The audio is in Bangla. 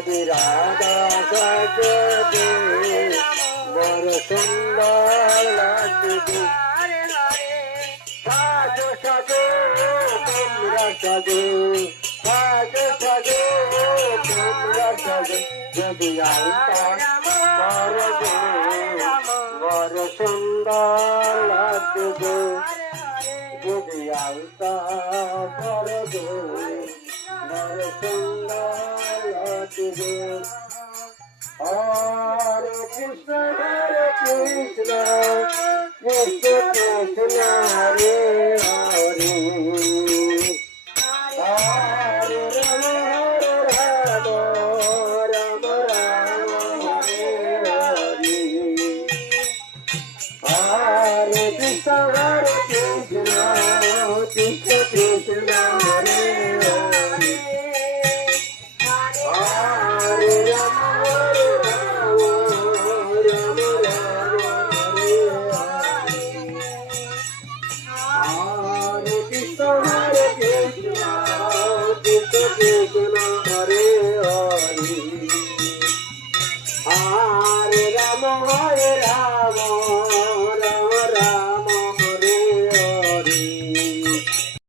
যদি রাধা সাজে বড় সুন্দর লাগবে সাজো সাজো তোমরা সাজো সাজো সাজো তোমরা সাজো যদি আলতা বড় সুন্দর লাগবে যদি আলতা বড় সুন্দর লাগবে হরে কৃষ্ণ কৃষ্ণ কৃষ্ণ হরে হরে হরে রাম রাম রাম হরে হরে হরে কৃষ্ণ কৃষ্ণ কৃষ্ণ হরে হরে হরে রাম Hare Rama